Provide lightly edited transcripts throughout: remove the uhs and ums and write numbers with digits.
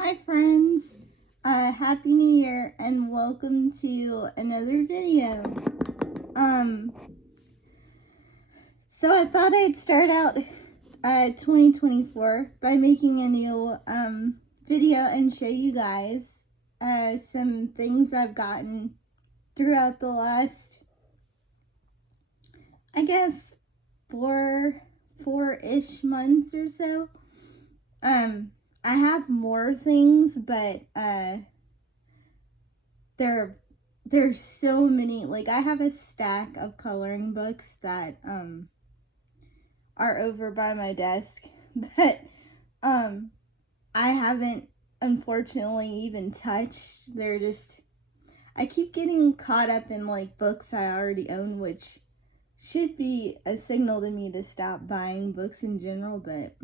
Hi friends, Happy New Year and welcome to another video. Um, so I thought I'd start out 2024 by making a new video and show you guys some things I've gotten throughout the last, I guess, four-ish months or so. I have more things, but there's so many. Like, I have a stack of coloring books that are over by my desk that I haven't unfortunately even touched. They're just, I keep getting caught up in like books I already own, which should be a signal to me to stop buying books in general, but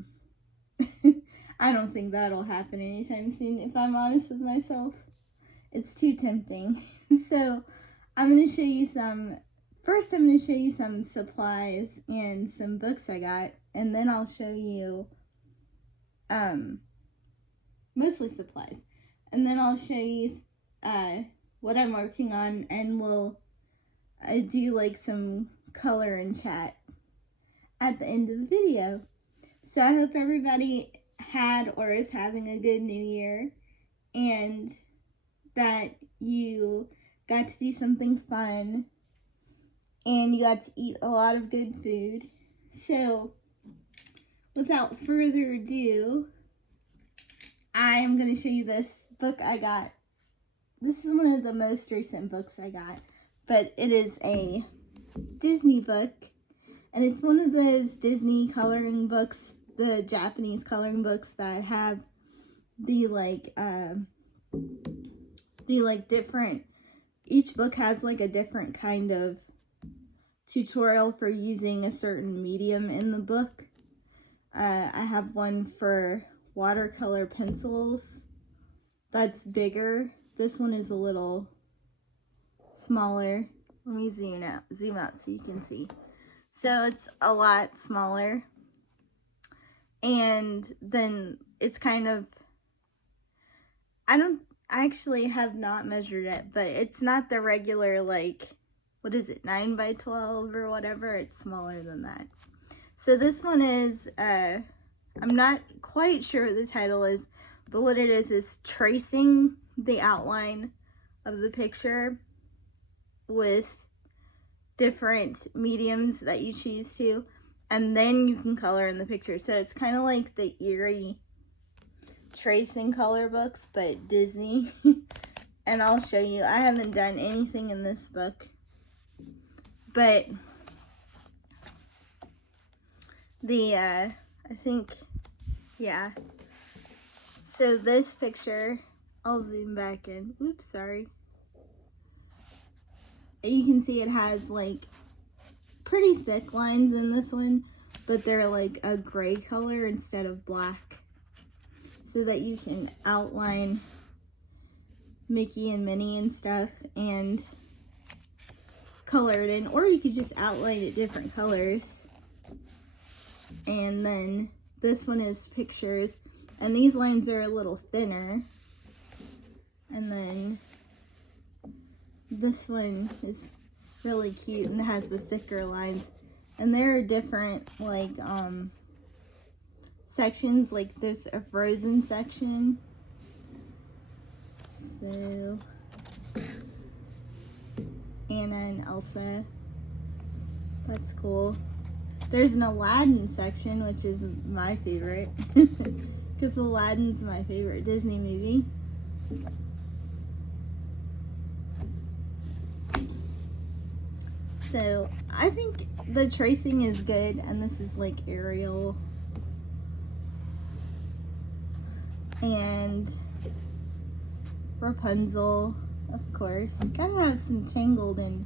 I don't think that'll happen anytime soon, if I'm honest with myself. It's too tempting. So I'm going to show you some, first I'm going to show you some supplies and some books I got, and then I'll show you, mostly supplies, and then I'll show you what I'm working on, and we'll do like some color and chat at the end of the video. So I hope everybody had or is having a good new year, and that you got to do something fun and you got to eat a lot of good food. So without further ado, I'm going to show you this book I got. This is one of the most recent books I got, but it is a Disney book, and it's one of those Disney coloring books, the Japanese coloring books that have the different, each book has like a different kind of tutorial for using a certain medium in the book. I have one for watercolor pencils that's bigger. This one is a little smaller. Let me zoom out so you can see. So it's a lot smaller, and then it's kind of, I actually have not measured it, but it's not the regular, like, what is it, 9 by 12 or whatever. It's smaller than that. So this one is, I'm not quite sure what the title is, but what it is tracing the outline of the picture with different mediums that you choose to, and then you can color in the picture. So it's kind of like the Eerie tracing color books, but Disney. And I'll show you. I haven't done anything in this book, but the I think, yeah. So this picture, I'll zoom back in. Oops, sorry. You can see it has like pretty thick lines in this one, but they're like a gray color instead of black, so that you can outline Mickey and Minnie and stuff and color it in, or you could just outline it different colors. And then this one is pictures, and these lines are a little thinner. And then this one is really cute and has the thicker lines, and there are different like sections. Like there's a Frozen section, so Anna and Elsa, that's cool. There's an Aladdin section, which is my favorite because Aladdin's my favorite Disney movie. So I think the tracing is good, and this is like Ariel and Rapunzel, of course. Gotta have some Tangled in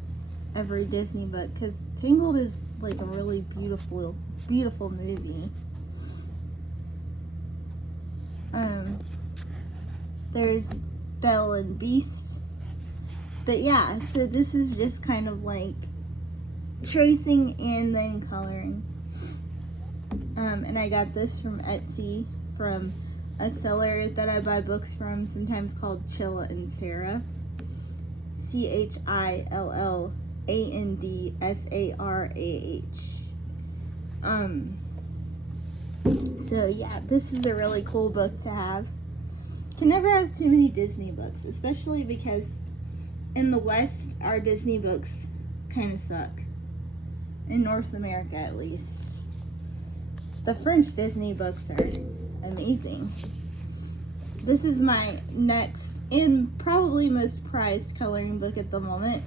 every Disney book, because Tangled is like a really beautiful movie. There's Belle and Beast. But yeah, so this is just kind of like tracing and then coloring. And I got this from Etsy from a seller that I buy books from, sometimes called Chilla and Sarah. ChillandSarah. So yeah, this is a really cool book to have. Can never have too many Disney books, especially because in the West, our Disney books kind of suck. In North America, at least. The French Disney books are amazing. This is my next and probably most prized coloring book at the moment.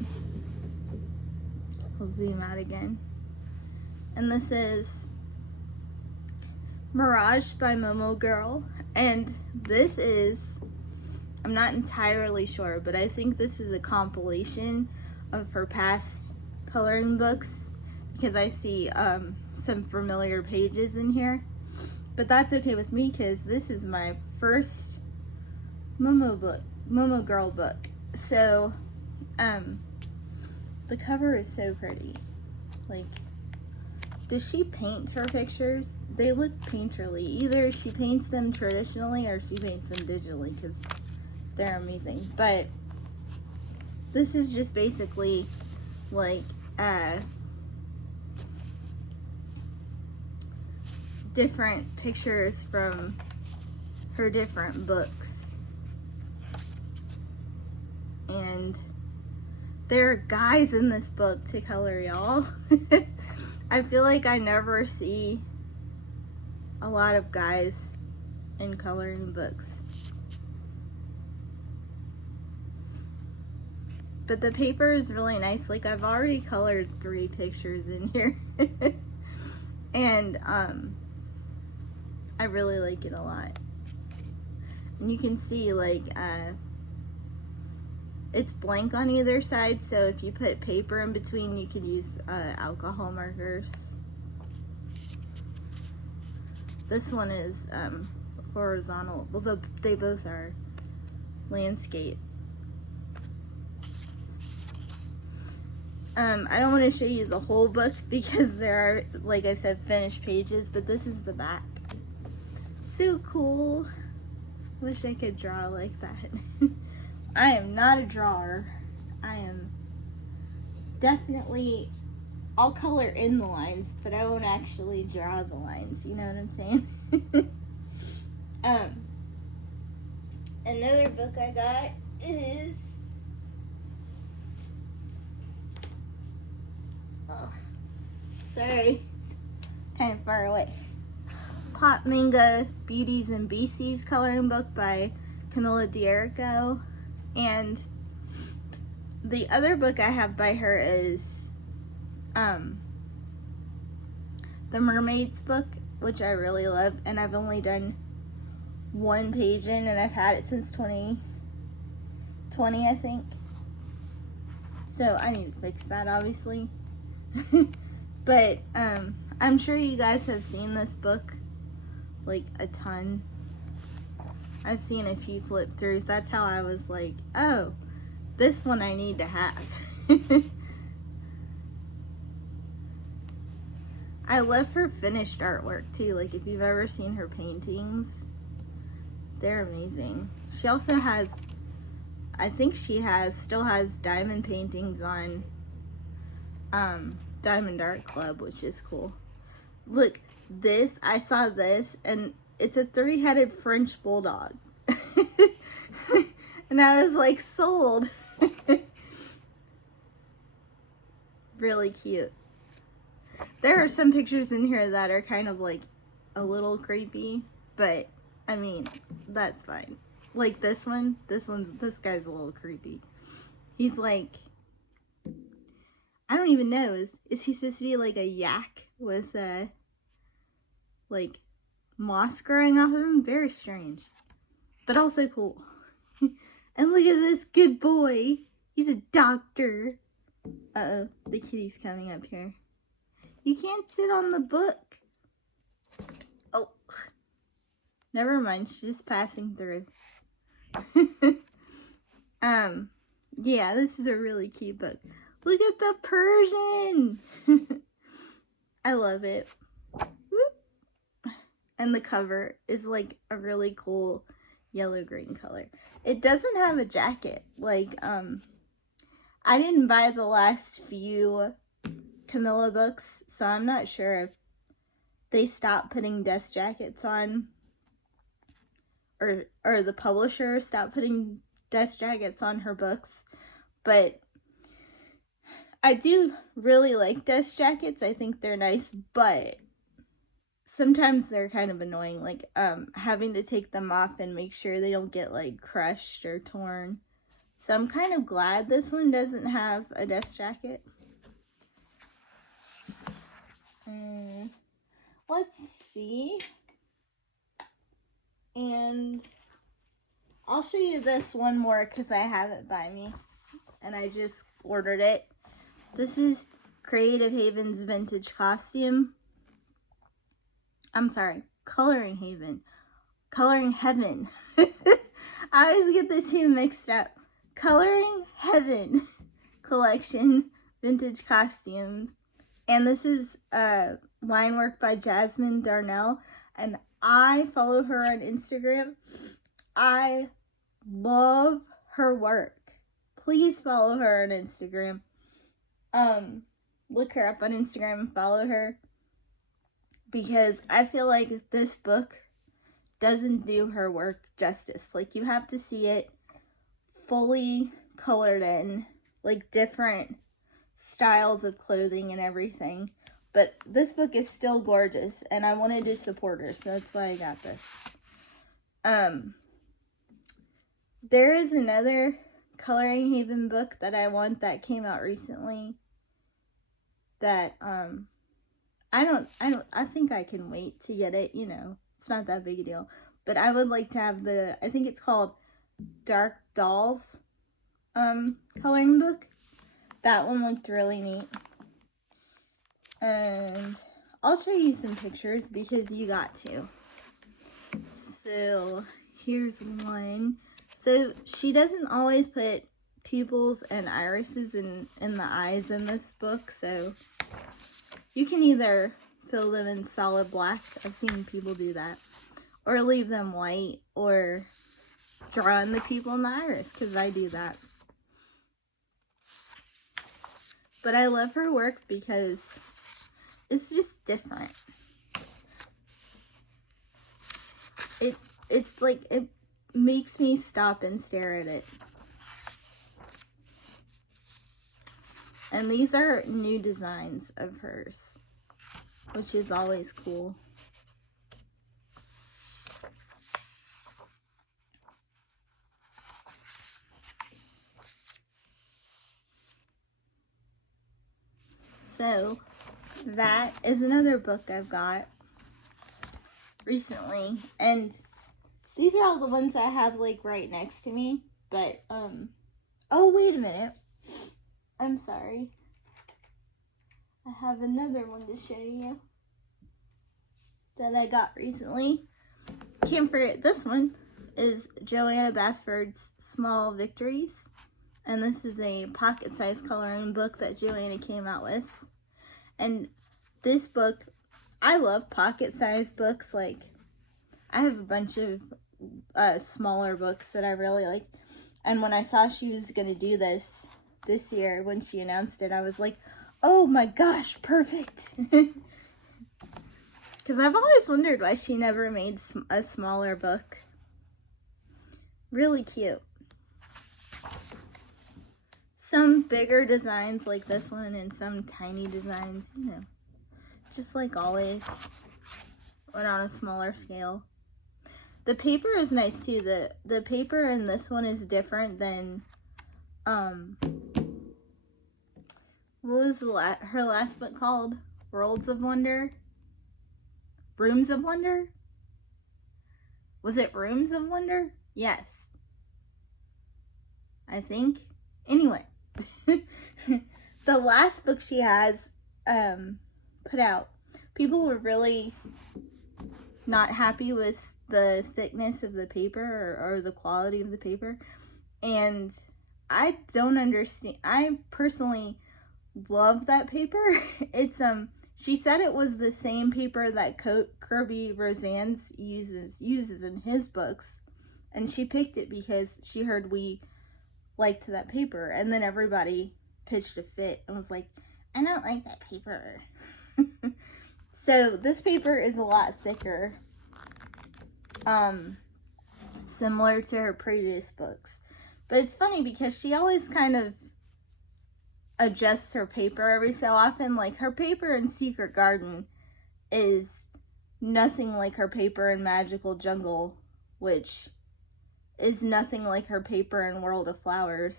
I'll zoom out again. And this is Mirage by Momo Girl. And this is, I'm not entirely sure, but I think this is a compilation of her past coloring books, because I see some familiar pages in here. But that's okay with me, because this is my first Momo Girl book. So the cover is so pretty. Like, does she paint her pictures? They look painterly. Either she paints them traditionally or she paints them digitally, because they're amazing. But this is just basically like different pictures from her different books. And there are guys in this book to color, y'all. I feel like I never see a lot of guys in coloring books. But the paper is really nice. Like, I've already colored 3 pictures in here. And I really like it a lot. And you can see, like, it's blank on either side, so if you put paper in between, you could use alcohol markers. This one is horizontal. Well, they both are landscape. I don't want to show you the whole book because there are, like I said, finished pages, but this is the back. So cool. Wish I could draw like that. I am not a drawer. I am definitely, I'll color in the lines, but I won't actually draw the lines. You know what I'm saying? Another book I got is, oh, sorry, kind of far away. Pop Manga Beauties and Beasties coloring book by Camilla D'Erico. And the other book I have by her is The Mermaids book, which I really love, and I've only done 1 page in, and I've had it since 2020, I think. So I need to fix that, obviously. But I'm sure you guys have seen this book like a ton. I've seen a few flip throughs. That's how I was like, oh, this one I need to have. I love her finished artwork too. Like, if you've ever seen her paintings, they're amazing. She also has, I think she still has diamond paintings on Diamond Art Club, which is cool. Look, this, I saw this, and it's a 3-headed French bulldog. And I was like, sold. Really cute. There are some pictures in here that are kind of like a little creepy, but I mean, that's fine. Like this guy's a little creepy. He's like, I don't even know, is he supposed to be like a yak with like moss growing off of him? Very strange, but also cool. And look at this good boy. He's a doctor. Uh-oh, the kitty's coming up here. You can't sit on the book. Oh, never mind. She's just passing through. Yeah, this is a really cute book. Look at the Persian. I love it. Whoop. And the cover is like a really cool yellow-green color. It doesn't have a jacket. Like, I didn't buy the last few Camilla books, so I'm not sure if they stopped putting dust jackets on, or the publisher stopped putting dust jackets on her books. But I do really like dust jackets. I think they're nice, but sometimes they're kind of annoying, like having to take them off and make sure they don't get like crushed or torn. So I'm kind of glad this one doesn't have a dust jacket. Let's see. And I'll show you this one more because I have it by me and I just ordered it. This is Creative Haven's vintage costume. I'm sorry, Coloring Heaven. I always get the two mixed up. Coloring Heaven collection vintage costumes. And this is line work by Jasmine Darnell. And I follow her on Instagram. I love her work. Please follow her on Instagram. Look her up on Instagram and follow her, because I feel like this book doesn't do her work justice. Like, you have to see it fully colored in, like different styles of clothing and everything. But this book is still gorgeous, and I wanted to support her, so that's why I got this. There is another Coloring Haven book that I want that came out recently that I think I can wait to get it, you know. It's not that big a deal. But I would like to have I think it's called Dark Dolls coloring book. That one looked really neat. And I'll show you some pictures because you got to. So here's one. So she doesn't always put pupils and irises in the eyes in this book, so you can either fill them in solid black, I've seen people do that, or leave them white, or draw in the pupil and the iris, because I do that. But I love her work because it's just different. It's like, it makes me stop and stare at it. And these are new designs of hers, which is always cool. So that is another book I've got recently, and these are all the ones I have like right next to me. But oh, wait a minute, I'm sorry, I have another one to show you that I got recently. Can't forget, this one is Joanna Basford's Small Victories, and this is a pocket-sized coloring book that Joanna came out with. And this book, I love pocket-sized books. Like, I have a bunch of smaller books that I really like. And when I saw she was going to do this year, when she announced it, I was like, oh my gosh, perfect. Because I've always wondered why she never made a smaller book. Really cute. Some bigger designs like this one, and some tiny designs, you know, just like always, but on a smaller scale. The paper is nice too. The paper in this one is different than what was her last book called? Worlds of Wonder? Rooms of Wonder? Was it Rooms of Wonder? Yes, I think. Anyway, the last book she has put out, people were really not happy with the thickness of the paper, or the quality of the paper, and I don't understand. I personally love that paper. It's She said it was the same paper that Kirby Rosan's uses in his books, and she picked it because she heard we liked that paper, and then everybody pitched a fit and was like, I don't like that paper. So this paper is a lot thicker, similar to her previous books. But it's funny because she always kind of adjusts her paper every so often. Like, her paper in Secret Garden is nothing like her paper in Magical Jungle, which is nothing like her paper in World of Flowers,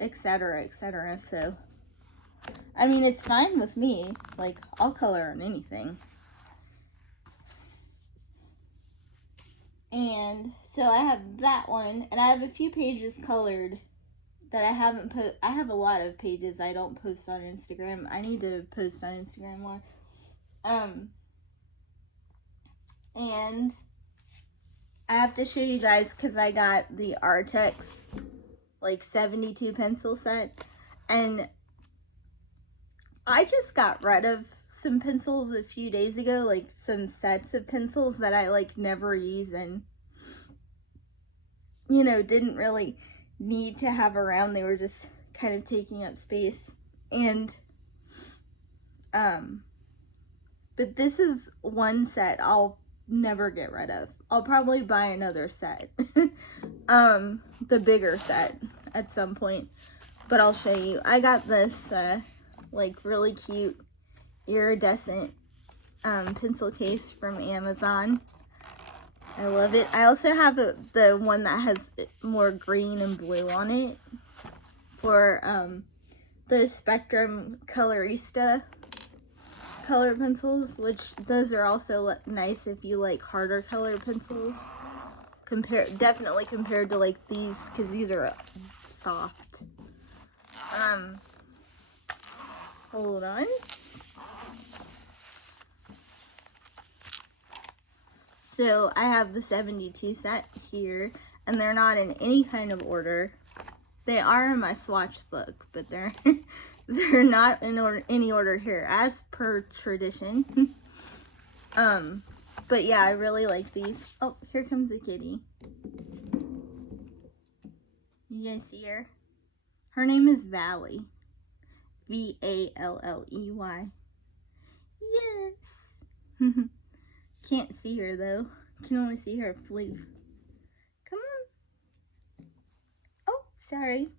etc., etc. So, I mean, it's fine with me. Like, I'll color on anything. And so I have that one, and I have a few pages colored that I haven't put. I have a lot of pages I don't post on Instagram. I need to post on Instagram more. And I have to show you guys because I got the Artex like 72 pencil set, and I just got rid of some pencils a few days ago, like some sets of pencils that I like never use and, you know, didn't really need to have around. They were just kind of taking up space. And but this is one set I'll never get rid of. I'll probably buy another set. The bigger set at some point. But I'll show you. I got this like really cute iridescent pencil case from Amazon. I love it. I also have the one that has more green and blue on it for the Spectrum Colorista color pencils, which those are also nice if you like harder color pencils. Definitely compared to like these, because these are soft. Hold on. So I have the 72 set here, and they're not in any kind of order. They are in my swatch book, but they're they're not in any order here, as per tradition. But yeah, I really like these. Oh, here comes the kitty. You guys see her? Her name is Valley. V-A-L-L-E-Y. Yes. Can't see her though. Can only see her floof. Come on. Oh, sorry.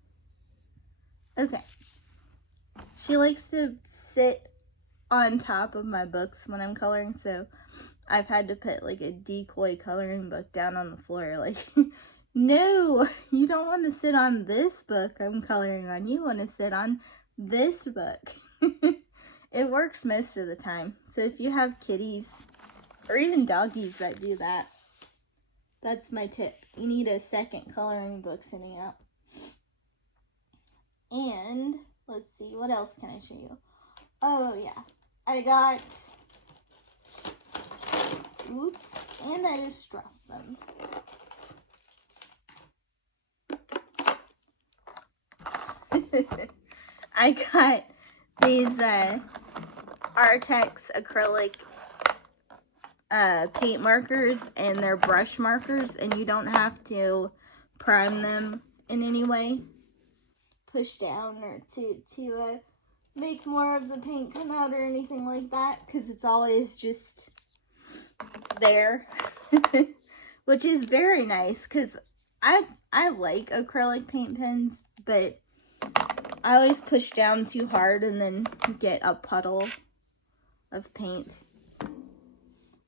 Okay. She likes to sit on top of my books when I'm coloring, so I've had to put like a decoy coloring book down on the floor. Like, no, you don't want to sit on this book I'm coloring on. You want to sit on this book. It works most of the time. So if you have kitties or even doggies that do that, that's my tip. You need a second coloring book sitting out. And let's see, what else can I show you? Oh yeah, I got, oops, and I just dropped them. I got these Artex acrylic paint markers, and they're brush markers, and you don't have to prime them in any way, push down, or to make more of the paint come out or anything like that, because it's always just there. Which is very nice, because I like acrylic paint pens, but I always push down too hard and then get a puddle of paint,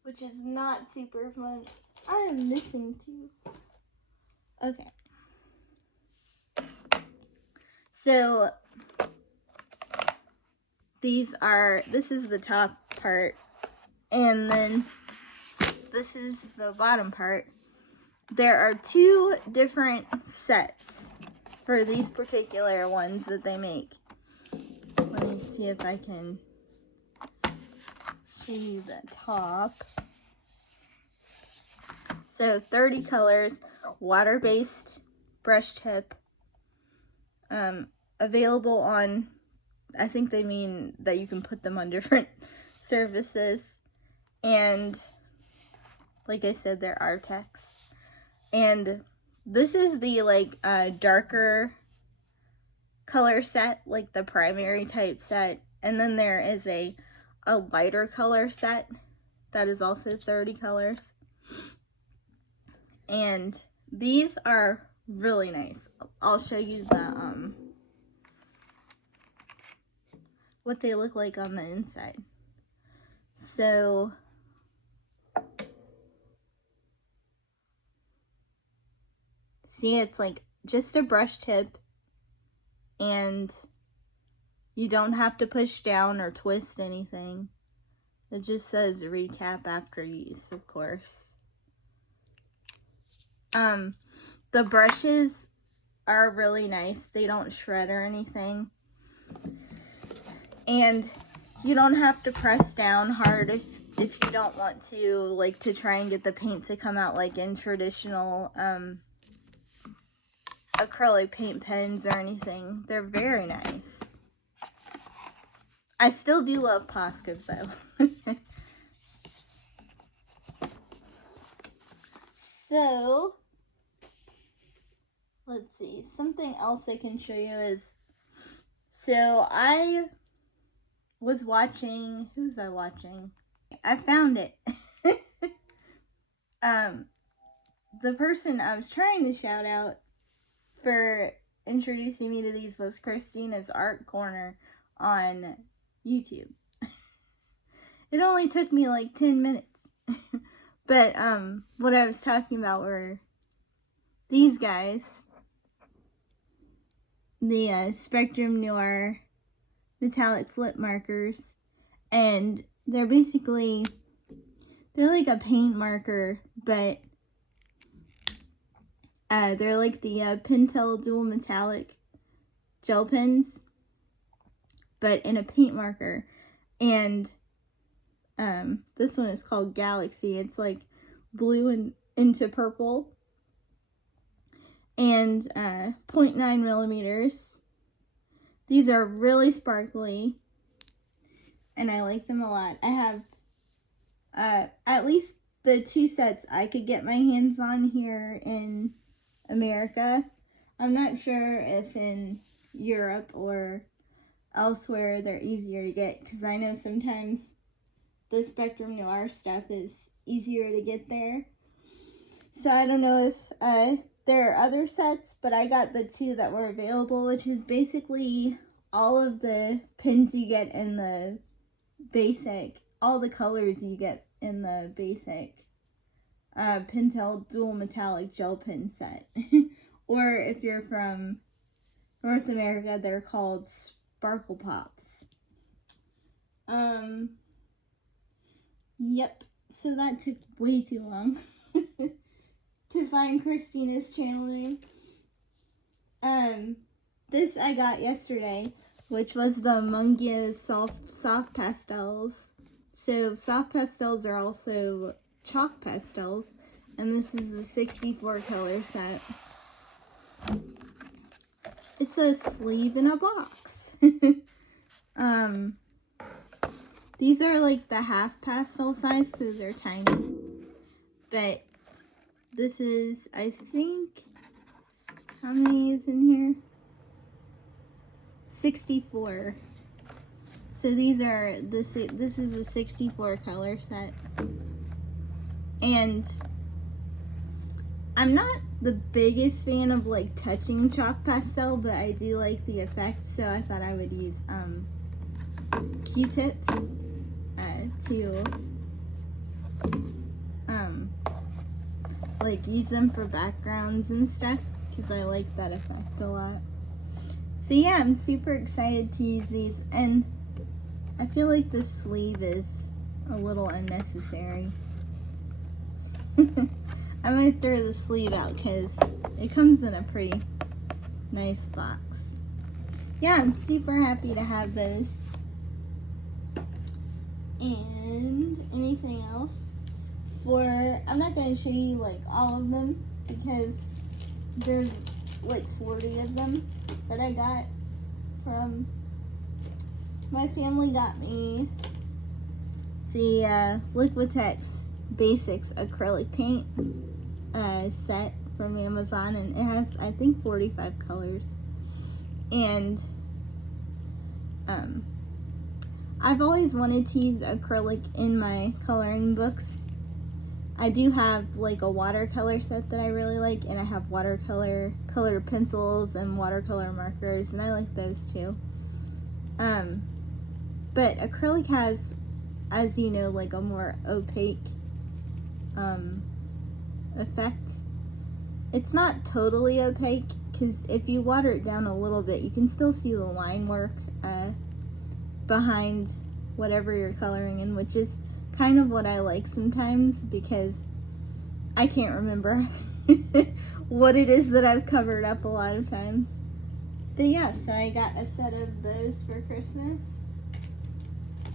which is not super fun. I am missing two. Okay. So this is the top part, and then this is the bottom part. There are two different sets for these particular ones that they make. Let me see if I can show you the top. So 30 colors, water-based brush tip, available on I think they mean that you can put them on different surfaces. And like I said, they're Artex. And this is the like darker color set, like the primary type set. And then there is a lighter color set that is also 30 colors. And these are really nice. I'll show you the what they look like on the inside. So see, it's like just a brush tip, and you don't have to push down or twist anything. It just says recap after use, of course. The brushes are really nice. They don't shred or anything. And you don't have to press down hard if you don't want to, like, to try and get the paint to come out like in traditional acrylic paint pens or anything. They're very nice. I still do love Poscas though. So, let's see. Something else I can show you is, so I was watching, who was I watching? I found it. The person I was trying to shout out for introducing me to these was Christina's Art Corner on YouTube. It only took me like 10 minutes. But what I was talking about were these guys, the Spectrum Noir metallic flip markers, and they're basically, they're like a paint marker, but they're like the Pentel dual metallic gel pens, but in a paint marker. And this one is called Galaxy. It's like blue and into purple, and 0.9 millimeters. These are really sparkly, and I like them a lot. I have at least the 2 sets I could get my hands on here in America. I'm not sure if in Europe or elsewhere they're easier to get, because I know sometimes the Spectrum Noir stuff is easier to get there. So I don't know if there are other sets, but I got the 2 that were available, which is basically all of the pins you get in the basic, all the colors you get in the basic Pentel dual metallic gel pen set. Or if you're from North America, they're called Sparkle Pops. Yep, so that took way too long to find Christina's channel name. This I got yesterday, which was the Mungia soft pastels. So soft pastels are also chalk pastels, and this is the 64 color set. It's a sleeve in a box. These are like the half pastel size, so they're tiny. But this is, I think, how many is in here? 64. So these are, this is the 64 color set. And I'm not the biggest fan of like touching chalk pastel, but I do like the effect, so I thought I would use Q-tips to like use them for backgrounds and stuff, because I like that effect a lot. So yeah, I'm super excited to use these, and I feel like the sleeve is a little unnecessary. I might throw the sleeve out because it comes in a pretty nice box. Yeah, I'm super happy to have those. And anything else? I'm not going to show you like all of them, because there's like 40 of them that I got from my family got me the Liquitex Basics acrylic paint set from Amazon, and it has, I think, 45 colors. And I've always wanted to use acrylic in my coloring books. I do have like a watercolor set that I really like, and I have watercolor colored pencils and watercolor markers, and I like those too. But acrylic has, as you know, like a more opaque effect. It's not totally opaque, because if you water it down a little bit, you can still see the line work behind whatever you're coloring in, which is kind of what I like sometimes, because I can't remember what it is that I've covered up a lot of times. But yeah, so I got a set of those for Christmas,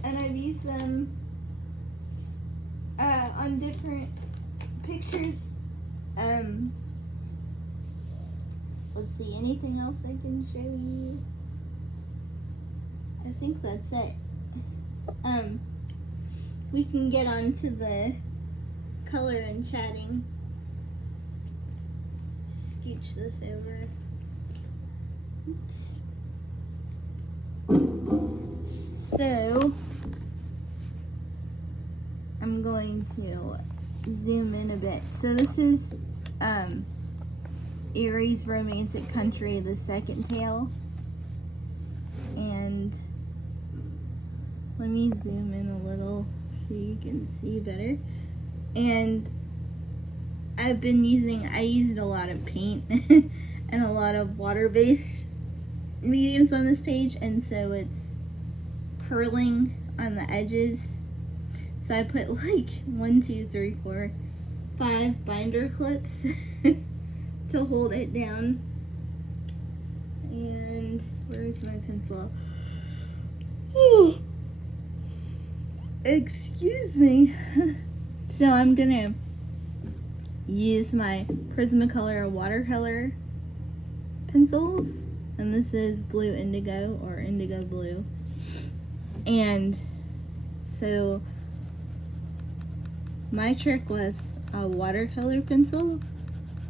and I've used them on different pictures. Let's see, anything else I can show you? I think that's it. We can get on to the color and chatting. Scooch this over. Oops. So, I'm going to zoom in a bit. So this is Erie's Romantic Country, the second tale. And let me zoom in a little so you can see better. And I used a lot of paint and a lot of water-based mediums on this page, and so it's curling on the edges. So I put like 1, 2, 3, 4, 5 binder clips to hold it down. And where's my pencil? Excuse me. So I'm gonna use my Prismacolor watercolor pencils, and this is Blue Indigo or Indigo Blue. And so my trick with a watercolor pencil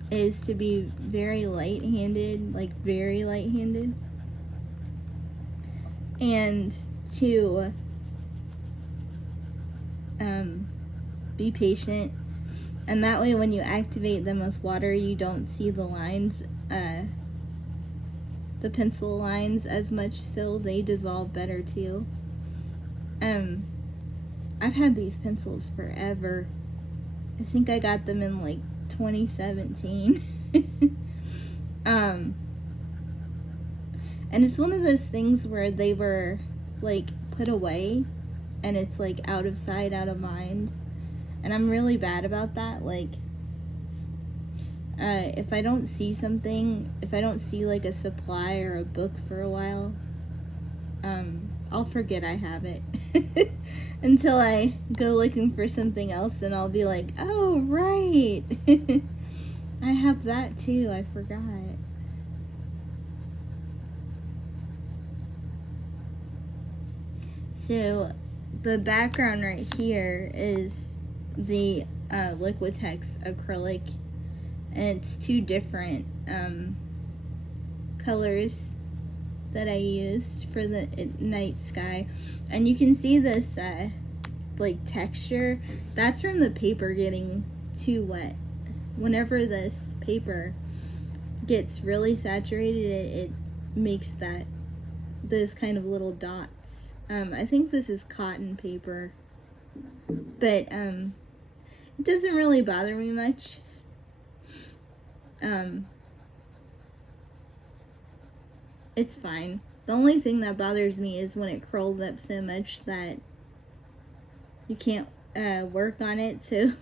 is to be very light-handed, like very light-handed, and to be patient, and that way when you activate them with water you don't see the lines, the pencil lines as much, still they dissolve better too. I've had these pencils forever. I think I got them in like 2017. And it's one of those things where they were like put away, and it's like out of sight, out of mind. And I'm really bad about that. Like, if I don't see something, if I don't see like a supply or a book for a while, I'll forget I have it until I go looking for something else, and I'll be like, oh, right. I have that too. I forgot. So the background right here is the Liquitex acrylic, and it's 2 different colors that I used for the night sky. And you can see this like texture. That's from the paper getting too wet. Whenever this paper gets really saturated, it makes those kind of little dots. I think this is cotton paper, but it doesn't really bother me much. It's fine. The only thing that bothers me is when it curls up so much that you can't work on it. So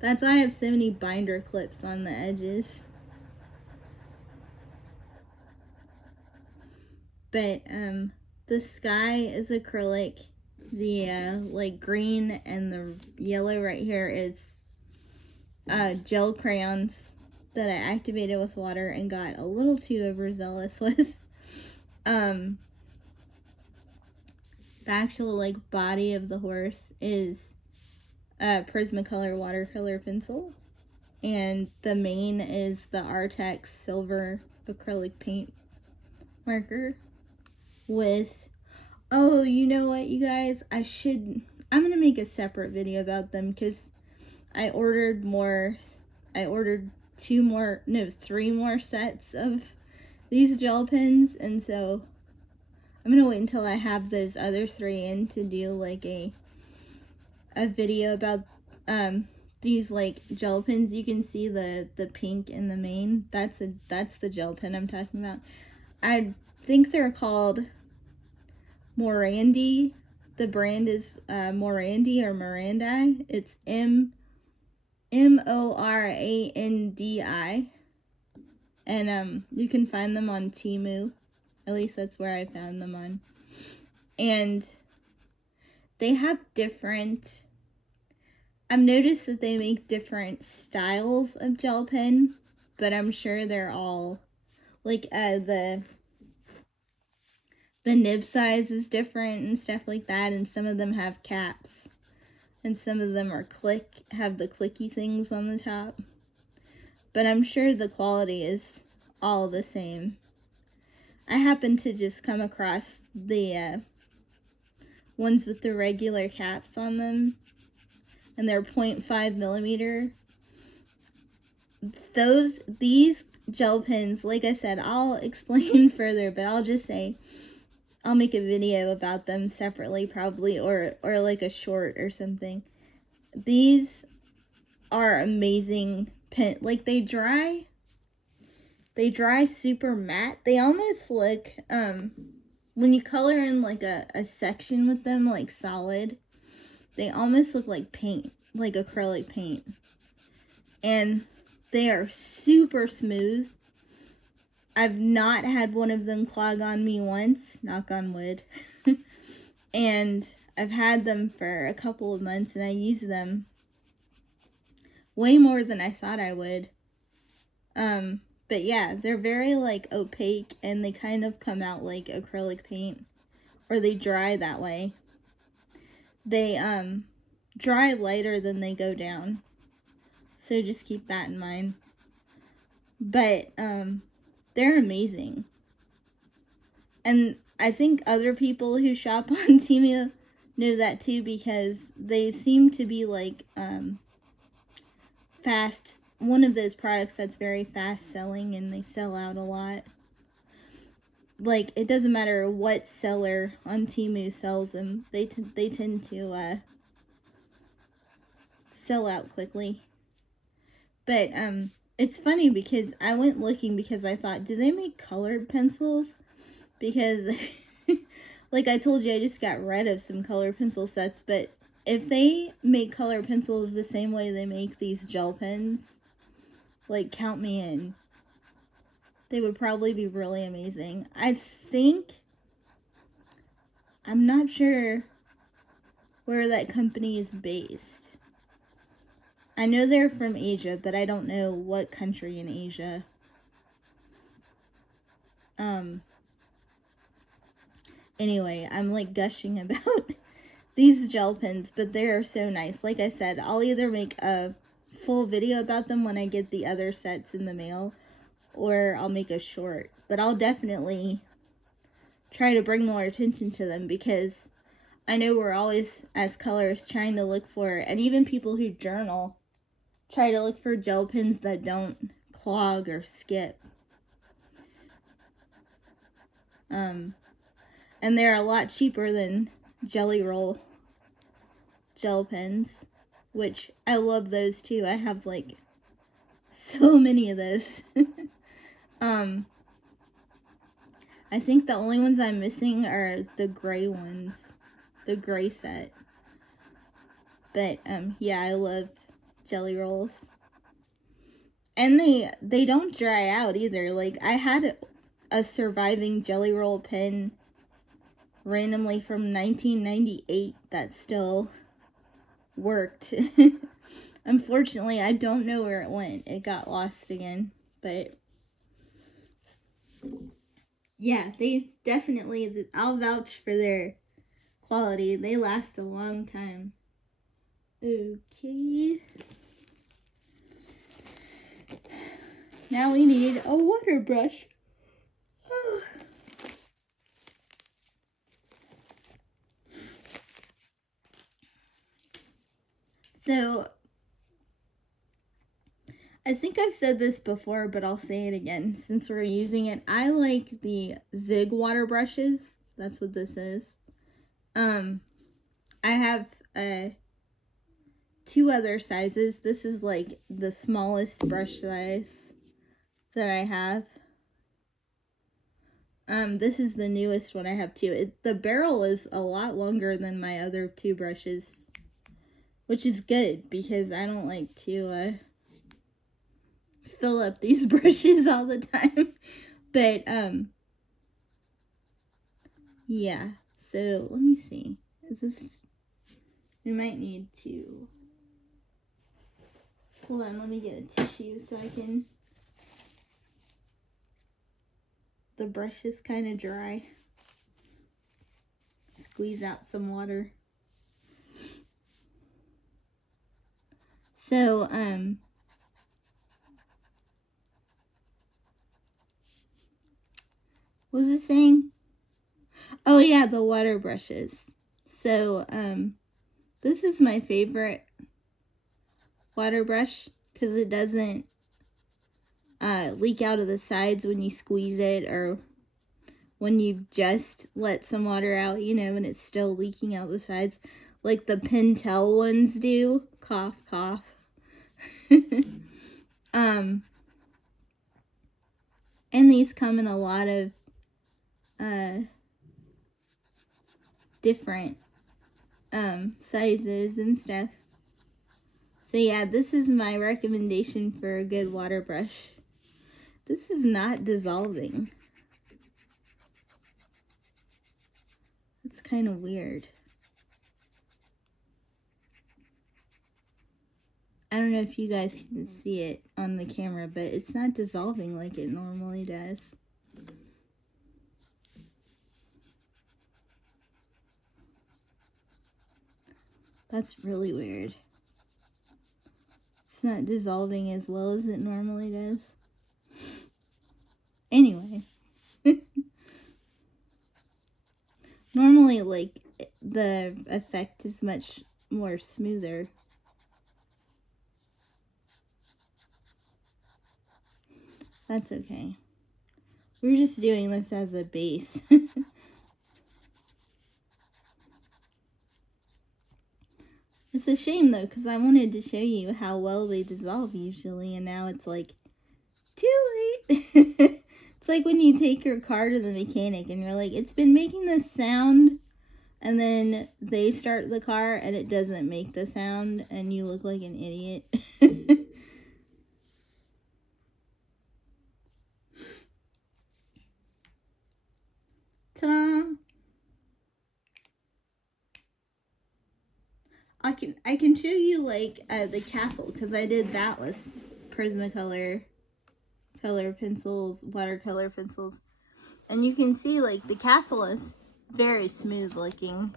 that's why I have so many binder clips on the edges. But the sky is acrylic. The like green and the yellow right here is gel crayons that I activated with water and got a little too overzealous with. the actual like body of the horse is a Prismacolor watercolor pencil, and the mane is the Artex silver acrylic paint marker with, oh, you know what, you guys, I'm gonna make a separate video about them because I ordered 3 more sets of these gel pens, and so I'm gonna wait until I have those other 3 in to do like a video about these like gel pens. You can see the pink in the mane. That's the gel pen I'm talking about. I think they're called Morandi. The brand is Morandi or Morandi. It's Morandi, and you can find them on Temu. At least that's where I found them on. And they have I've noticed that they make different styles of gel pen, but I'm sure they're all like the nib size is different and stuff like that, and some of them have caps, and some of them have the clicky things on the top. But I'm sure the quality is all the same. I happened to just come across the ones with the regular caps on them, and they're 0.5 millimeter. These gel pens, like I said, I'll explain further, but I'll just say I'll make a video about them separately probably, or like a short or something. These are amazing pen. Like they dry super matte. They almost look when you color in like a section with them, like solid, they almost look like paint, like acrylic paint. And they are super smooth. I've not had one of them clog on me once, knock on wood. And I've had them for a couple of months, and I use them way more than I thought I would. But yeah, they're very like opaque, and they kind of come out like acrylic paint, or they dry that way. They dry lighter than they go down, so just keep that in mind. But they're amazing, and I think other people who shop on Temu know that too, because they seem to be like fast, one of those products that's very fast selling, and they sell out a lot. Like, it doesn't matter what seller on Temu sells them, they tend to sell out quickly. But it's funny because I went looking because I thought, do they make colored pencils? Because like I told you, I just got rid of some colored pencil sets, but if they make colored pencils the same way they make these gel pens, like, count me in. They would probably be really amazing. I'm not sure where that company is based. I know they're from Asia, but I don't know what country in Asia. Anyway, I'm like gushing about these gel pens, but they are so nice. Like I said, I'll either make a full video about them when I get the other sets in the mail, or I'll make a short. But I'll definitely try to bring more attention to them, because I know we're always, as colorists, trying to look for, and even people who journal, try to look for gel pens that don't clog or skip. And they're a lot cheaper than Jelly Roll gel pens, which I love those too. I have like so many of those. I think the only ones I'm missing are the gray ones, the gray set. But yeah, I love Jelly Rolls. And they don't dry out either. Like, I had a surviving Jelly Roll pen randomly from 1998 that still worked. Unfortunately, I don't know where it went. It got lost again. But yeah, they definitely, I'll vouch for their quality. They last a long time. Okay. Now we need a water brush. So, I think I've said this before, but I'll say it again since we're using it. I like the Zig water brushes. That's what this is. I have 2 other sizes. This is like the smallest brush size that I have. This is the newest one I have too. The barrel is a lot longer than my other 2 brushes, which is good because I don't like to fill up these brushes all the time. But yeah. So let me see. Is this? We might need to. Hold on. Let me get a tissue so I can. The brush is kind of dry. Squeeze out some water. So, what was I saying? Oh yeah, the water brushes. So, this is my favorite water brush because it doesn't leak out of the sides when you squeeze it, or when you just let some water out, you know, and it's still leaking out the sides, like the Pentel ones do. Cough, cough. And these come in a lot of different sizes and stuff. So yeah, this is my recommendation for a good water brush. This is not dissolving. It's kind of weird. I don't know if you guys can see it on the camera, but it's not dissolving like it normally does. That's really weird. It's not dissolving as well as it normally does. Anyway. Normally, like, the effect is much more smoother. That's okay. We're just doing this as a base. It's a shame though, because I wanted to show you how well they dissolve usually, and now it's like, too late. It's like when you take your car to the mechanic and you're like, it's been making this sound, and then they start the car and it doesn't make the sound, and you look like an idiot. Ta-da! I can show you like the castle, because I did that with Prismacolor color pencils, watercolor pencils, and you can see like the castle is very smooth looking.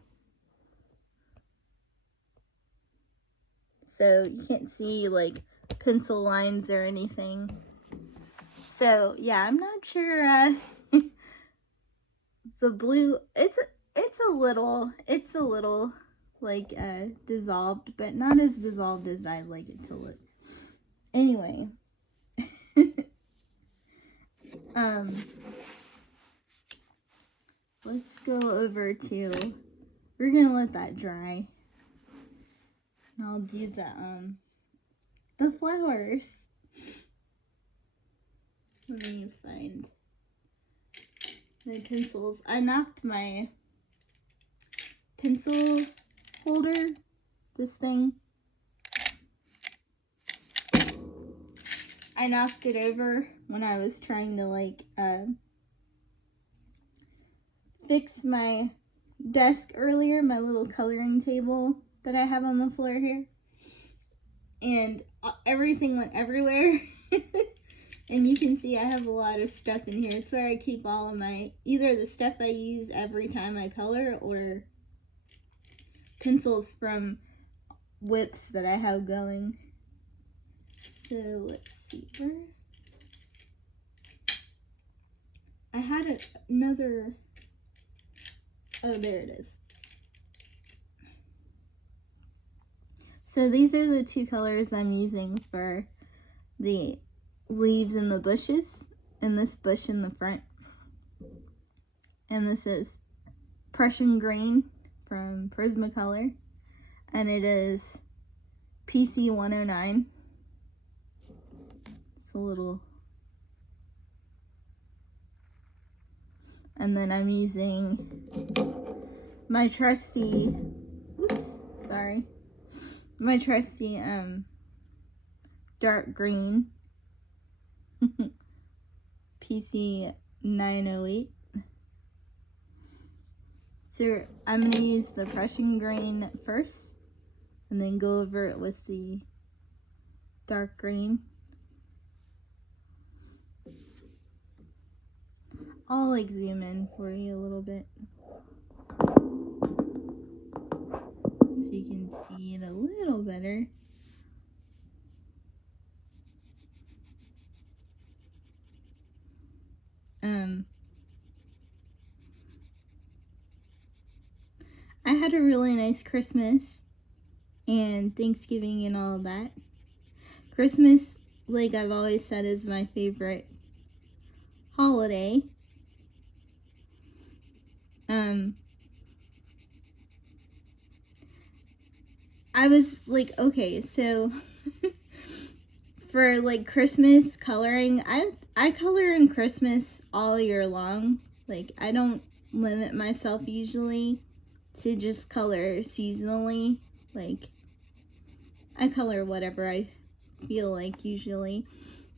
So you can't see like pencil lines or anything. So yeah, I'm not sure. The blue, it's a little like dissolved, but not as dissolved as I'd like it to look. Anyway, let's go over to. We're gonna let that dry. And I'll do the flowers. Let me find my pencils. I knocked my pencil holder, this thing, I knocked it over when I was trying to like fix my desk earlier, my little coloring table that I have on the floor here, and everything went everywhere. And you can see I have a lot of stuff in here. It's where I keep all of my, either the stuff I use every time I color, or pencils from whips that I have going. So let's see where I had another. Oh, there it is. So these are the two colors I'm using for the leaves and the bushes, and this bush in the front. And this is Prussian Green from Prismacolor, and it is PC 109. It's a little, and then I'm using my trusty, my trusty dark green PC 908. So I'm going to use the Prussian Green first, and then go over it with the dark green. I'll like zoom in for you a little bit so you can see it a little better. I had a really nice Christmas and Thanksgiving and all of that. Christmas, like I've always said, is my favorite holiday. I was like, okay, so for like Christmas coloring, I color in Christmas all year long. Like, I don't limit myself usually to just color seasonally. Like, I color whatever I feel like usually.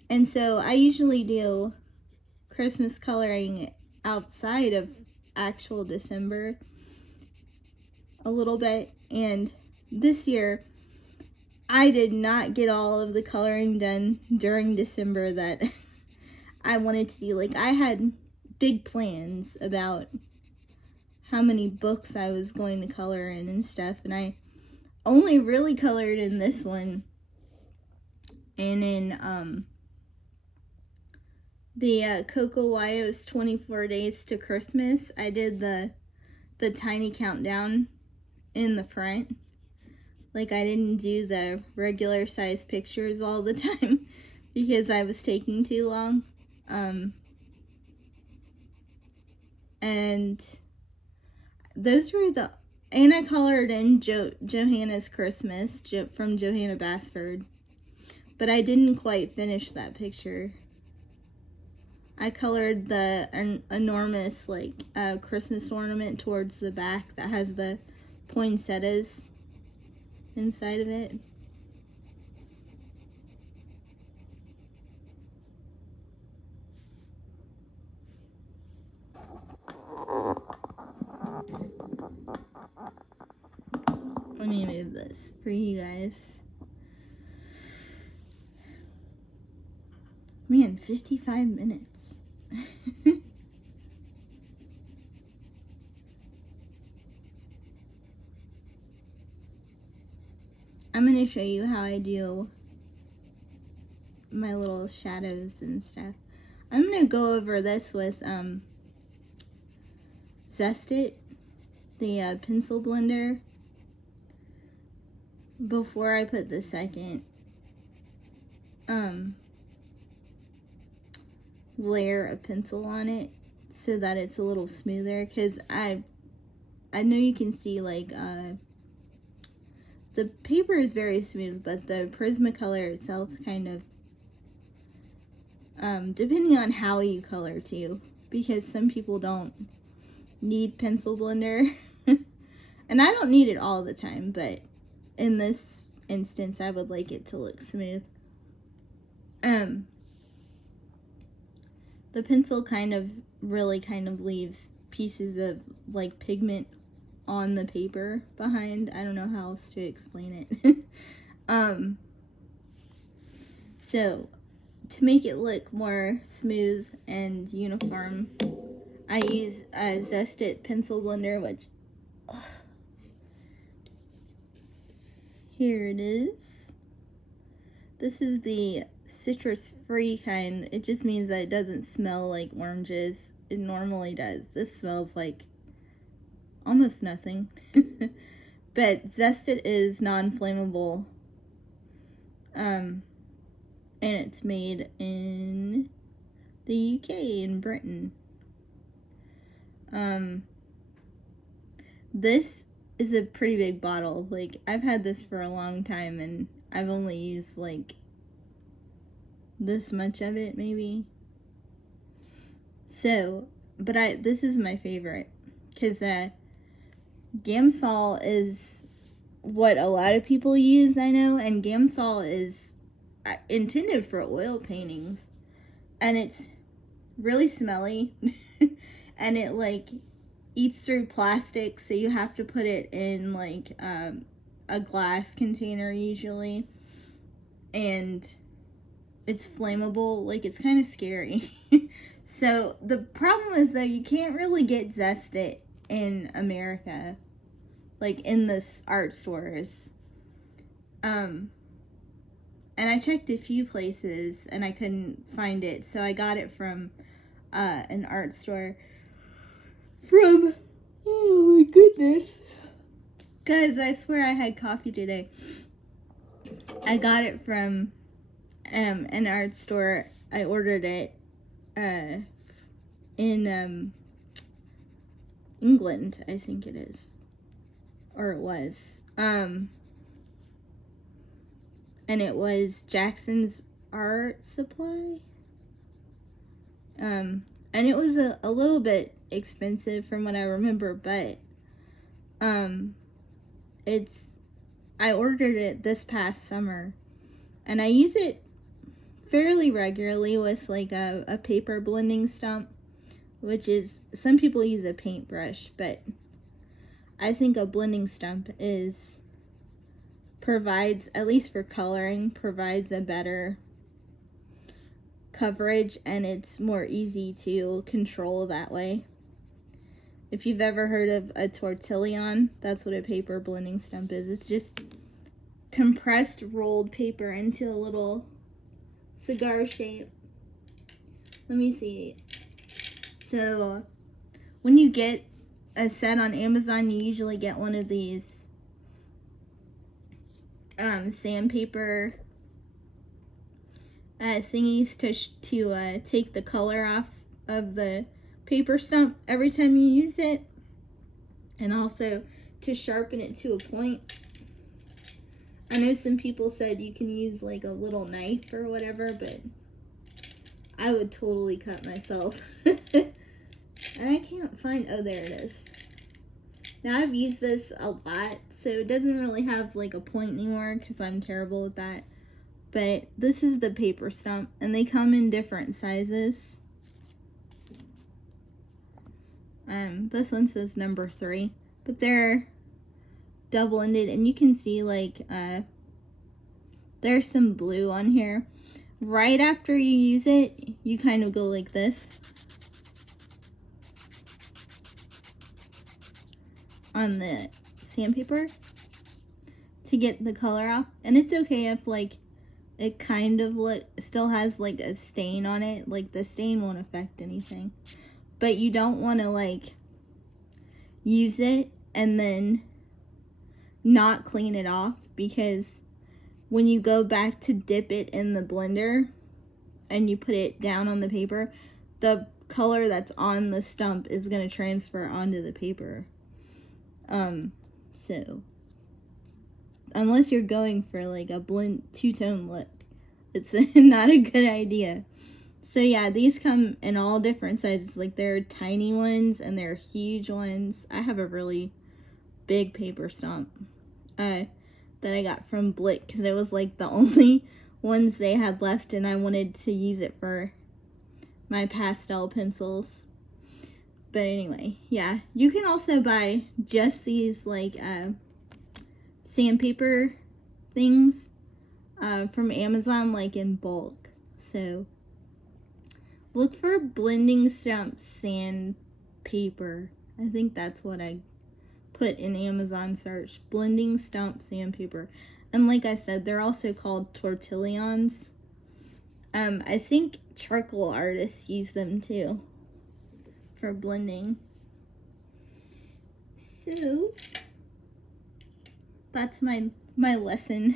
And so I usually do Christmas coloring outside of actual December a little bit. And this year, I did not get all of the coloring done during December that I wanted to do. Like, I had big plans about how many books I was going to color in and stuff, and I only really colored in this one and in the Coco Wyo's 24 Days to Christmas. I did the tiny countdown in the front. Like, I didn't do the regular size pictures all the time because I was taking too long. And those were and I colored in Johanna's Christmas from Johanna Basford, but I didn't quite finish that picture. I colored the enormous like Christmas ornament towards the back that has the poinsettias inside of it. Let me move this for you guys. Man, 55 minutes. I'm going to show you how I do my little shadows and stuff. I'm going to go over this with Zest It, the pencil blender, before I put the second layer of pencil on it, so that it's a little smoother, because I know you can see like the paper is very smooth, but the Prismacolor itself kind of depending on how you color too, because some people don't need pencil blender and I don't need it all the time, but in this instance I would like it to look smooth. The pencil really kind of leaves pieces of like pigment on the paper behind. I don't know how else to explain it. So to make it look more smooth and uniform, I use a Zest It pencil blender, which Here it is. This is the citrus-free kind. It just means that it doesn't smell like oranges. It normally does. This smells like almost nothing. But Zest-It is non-flammable. And it's made in the UK, in Britain. This is a pretty big bottle. Like, I've had this for a long time, and I've only used, like, this much of it, maybe. So, but this is my favorite, because, Gamsol is what a lot of people use, I know, and Gamsol is intended for oil paintings, and it's really smelly, and it, like, eats through plastic, so you have to put it in, like, a glass container, usually, and it's flammable. Like, it's kind of scary. So, the problem is, though, you can't really get Zest-It in America, like, in the art stores. And I checked a few places, and I couldn't find it, so I got it from an art store from, oh my goodness, guys, I swear I had coffee today. I got it from an art store. I ordered it in England, I think it is, or it was, and it was Jackson's Art Supply, and it was a little bit expensive from what I remember, but I ordered it this past summer, and I use it fairly regularly with, like, a paper blending stump, which is, some people use a paintbrush, but I think a blending stump provides, at least for coloring, provides a better coverage, and it's more easy to control that way. If you've ever heard of a tortillon, that's what a paper blending stump is. It's just compressed rolled paper into a little cigar shape. Let me see. So, when you get a set on Amazon, you usually get one of these sandpaper thingies to take the color off of the paper stump every time you use it, and also to sharpen it to a point. I know some people said you can use, like, a little knife or whatever, but I would totally cut myself. And I can't find, oh, there it is. Now, I've used this a lot, so it doesn't really have, like, a point anymore, because I'm terrible at that. But this is the paper stump, and they come in different sizes. This one says number 3, but they're double-ended, and you can see, like, there's some blue on here. Right after you use it, you kind of go like this. On the sandpaper to get the color off, and it's okay if, like, it kind of still has, like, a stain on it. Like, the stain won't affect anything, but you don't want to, like, use it and then not clean it off, because when you go back to dip it in the blender and you put it down on the paper, the color that's on the stump is going to transfer onto the paper. So unless you're going for, like, a blend two-tone look, it's not a good idea. So yeah, these come in all different sizes. Like, there are tiny ones and there are huge ones. I have a really big paper stump that I got from Blick, because it was, like, the only ones they had left, and I wanted to use it for my pastel pencils. But anyway, yeah, you can also buy just these, like, sandpaper things from Amazon, like, in bulk. So look for blending stump sandpaper. I think that's what I put in Amazon search. Blending stump sandpaper. And like I said, they're also called tortillons. I think charcoal artists use them too for blending. So that's my lesson.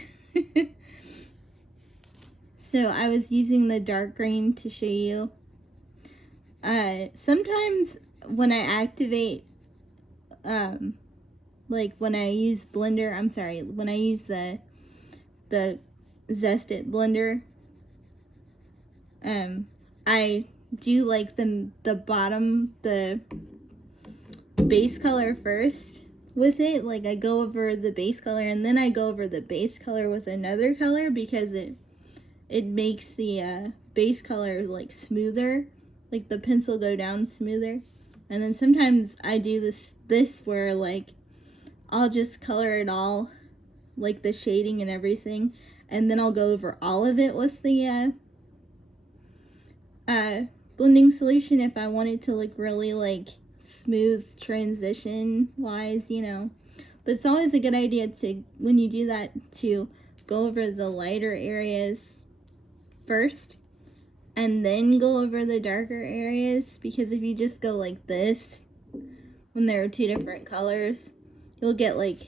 So I was using the dark green to show you. Sometimes when I activate, like when I use Blender, when I use the Zest-It blender, I do like the bottom, the base color first with it. Like I go over the base color and then I go over the base color with another color, because it makes the base color like smoother, like the pencil go down smoother. And then sometimes I do this where like I'll just color it all, like the shading and everything, and then I'll go over all of it with the blending solution if I want it to look really like smooth transition wise, you know. But it's always a good idea to, when you do that, to go over the lighter areas first and then go over the darker areas, because if you just go like this when there are two different colors, you'll get like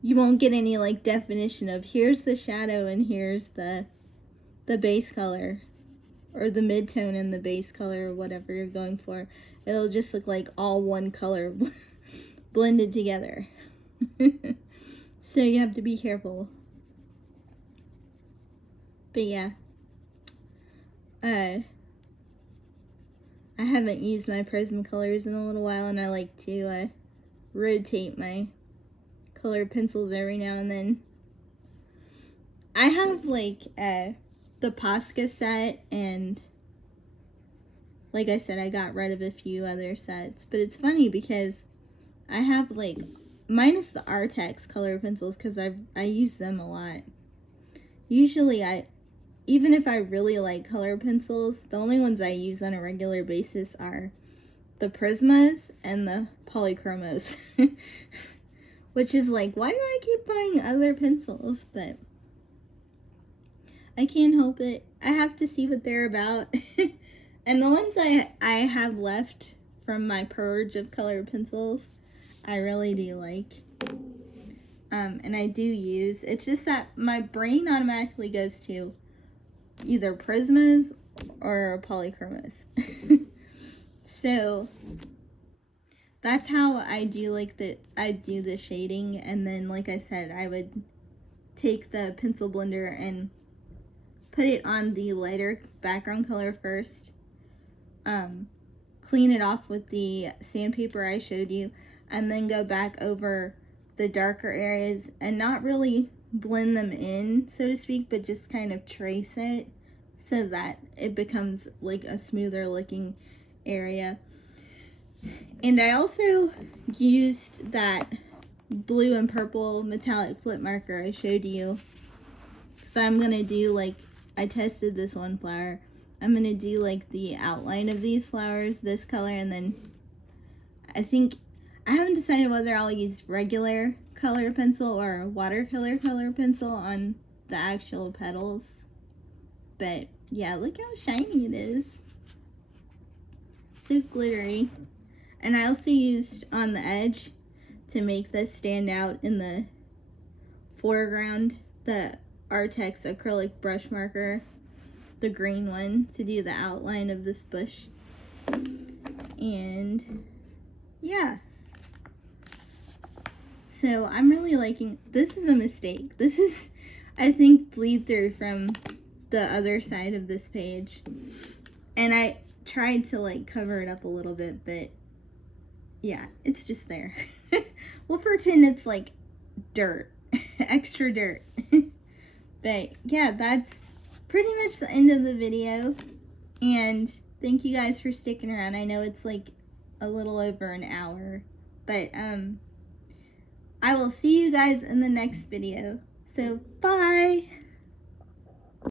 you won't get any like definition of here's the shadow and here's the base color, or the midtone and the base color, or whatever you're going for. It'll just look like all one color blended together. So you have to be careful. But yeah, I haven't used my Prismacolors in a little while, and I like to rotate my colored pencils every now and then. I have like the Posca set, and like I said, I got rid of a few other sets. But it's funny because I have like, minus the Artex color pencils, because I use them a lot. Usually even if I really like color pencils, the only ones I use on a regular basis are the Prismas and the Polychromos. Which is like, why do I keep buying other pencils? But I can't help it. I have to see what they're about. And the ones I have left from my purge of colored pencils, I really do like. And I do use. It's just that my brain automatically goes to either Prismas or Polychromos. So that's how I do the shading. And then, like I said, I would take the pencil blender and put it on the lighter background color first, clean it off with the sandpaper I showed you, and then go back over the darker areas and not really blend them in, so to speak, but just kind of trace it so that it becomes like a smoother looking area. And I also used that blue and purple metallic flip marker I showed you. So I'm gonna do, like, I tested this one flower. I'm gonna do like the outline of these flowers this color, and then I haven't decided whether I'll use regular color pencil or watercolor color pencil on the actual petals. But yeah, look how shiny it is. So glittery. And I also used on the edge, to make this stand out in the foreground, the Artex acrylic brush marker, the green one, to do the outline of this bush. And yeah, so I'm really liking, this is a mistake. This is, I think, bleed through from the other side of this page, and I tried to like cover it up a little bit, but yeah, it's just there. We'll pretend it's like dirt, extra dirt. But yeah, that's pretty much the end of the video, and thank you guys for sticking around. I know it's like a little over an hour, but I will see you guys in the next video. So bye.